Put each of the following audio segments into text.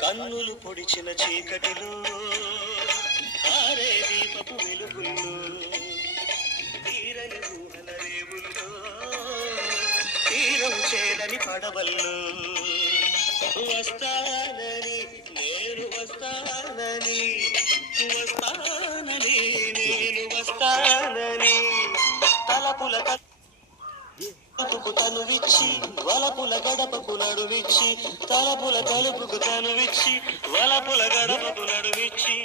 కన్నులు పొడిచిన చీకటిలో ఆరే దీపపు వెలుగుల్లో తీరని ఊహల రేవుల్లో తీరం చేరని పడవల్లో వస్తానని నేను వస్తానని వస్తానని నేను వస్తానని తలపుల తలుపుకు తనువిచ్చి వలపుల గడపకు నడువిచ్చి తలపుల తలుపుకు తనువిచ్చి వలపుల గడపకు నడువిచ్చి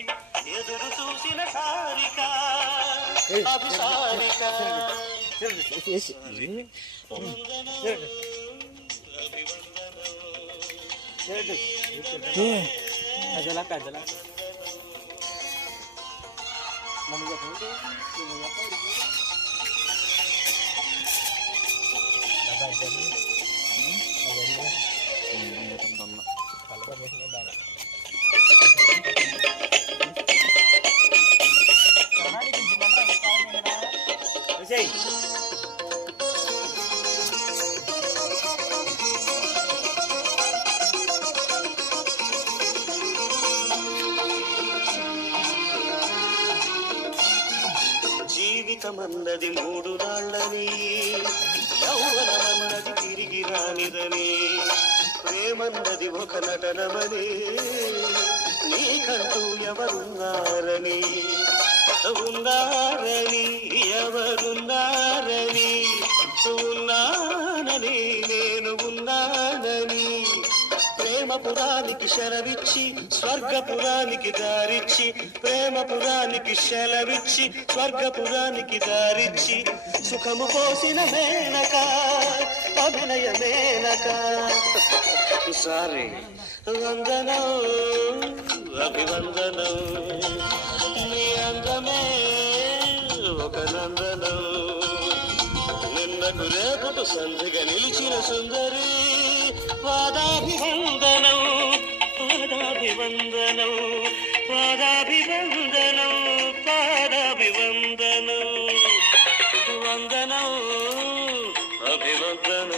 ఎదురు చూసిన సారిక అభిసారిక జీవితమన్నది 3 నాళ్ళని యౌవనమన్నది తిరిగి రానిదని ప్రేమన్నది ఒక నటనమని నీకంటూ ఎవరున్నారని ఉన్నారని ఎవరున్నారని ఉన్నానని నేను ఉన్నానని ప్రేమపురానికి శరవిచ్చి స్వర్గపురానికి దారిచ్చి ప్రేమపురానికి శలవిచ్చి స్వర్గపురానికి దారిచ్చి సుఖము పోసిన మేనక అభినయ మేనక సారీ వందనం అభివందనం నీ అందమే ఒక నందనం నిన్నకు రేపటి సంధిగా నిలిచిన సుందరి పాదాభివందనం పాదాభివందనం పాదాభివందనం పాదాభివందనం వందనం అభివందనం